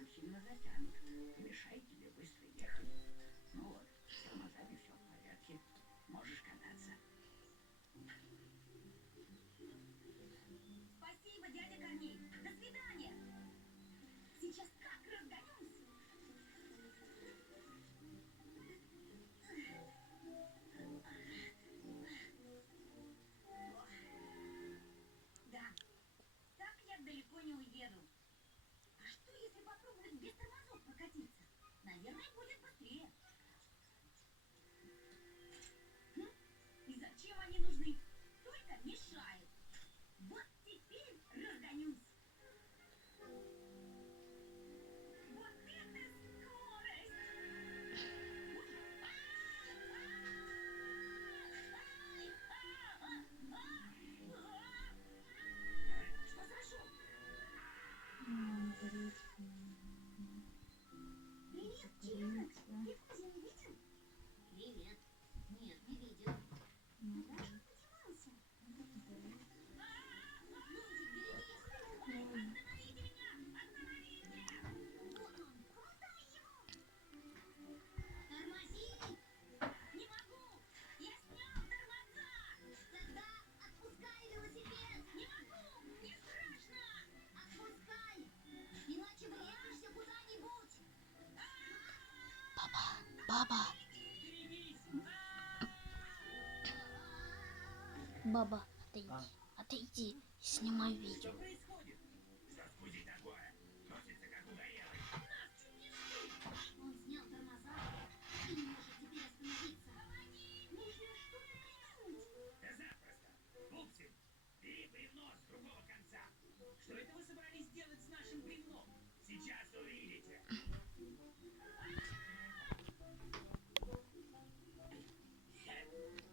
слишком сильно затянут и мешает тебе быстро ехать. Ну вот, с тормозами все в порядке. Можешь кататься. Спасибо, дядя Корней. До свидания. Сейчас как разгонюсь. Да, так я далеко не уеду. А что, если попробовать без тормозов прокатиться? Наверное, будет быстрее. И зачем они нужны? Только мешают. Вот теперь разгонюсь. Вот это скорость! Что за шум? Привет, Чирик! Ты Кузю не видел? Привет. Нет, не видел. Куда же он подевался? Лунтик, берегись! Остановите меня! Остановите! Вот он! Хватай его! Тормози! Не могу! Я снял тормоза! Тогда отпускай велосипед! Не могу! Не страшно! Отпускай! Иначе врежешься куда-нибудь! Баба, баба, отойди, снимай видео. Что происходит? Что с Кузей такое? Носится как угорелый. Нас чуть не сбил! Он снял тормоза и не может теперь остановиться. Помоги! Нужно что-то придумать. Да запросто. Пупсик, бери бревно с другого конца. Что это вы собрались делать с нашим бревном? Сейчас увидите.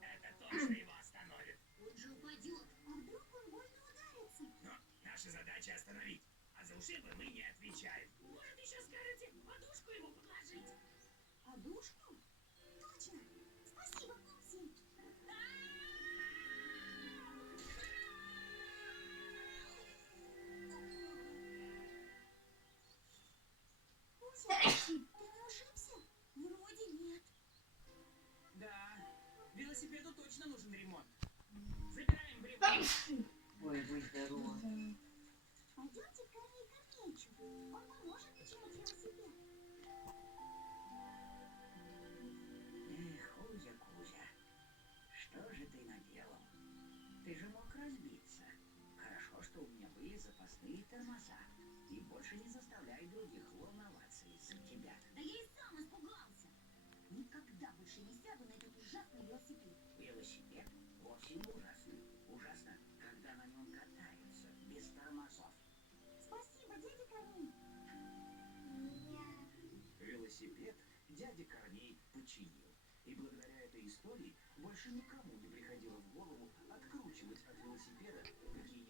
Это точно его остановит. Он же упадет. А вдруг он больно ударится? Но наша задача остановить. А за ушибы мы не отвечаем. Может, еще скажете подушку ему подложить? Подушку? Точно! Спасибо, Пупси! Пупси, ты не ушибся? Вроде нет. Да, велосипеду точно нужен ремонт. Забираем бревно. Ой, будь здорова. Пойдемте к Корней Корнеичу. Он поможет починить велосипед. Эх, Кузя, что же ты наделал? Ты же мог разбиться. Хорошо, что у меня были запасные тормоза. И больше не заставляй других волноваться из-за тебя. Да я и сам испугался. Никогда больше не сяду на этот ужасный велосипед. Велосипед вовсе не ужасный. Ужасно, когда на нем катаются без тормозов. Спасибо, дядя Корней. Велосипед дядя Корней починил. И благодаря этой истории больше никому не приходило в голову откручивать от велосипеда какие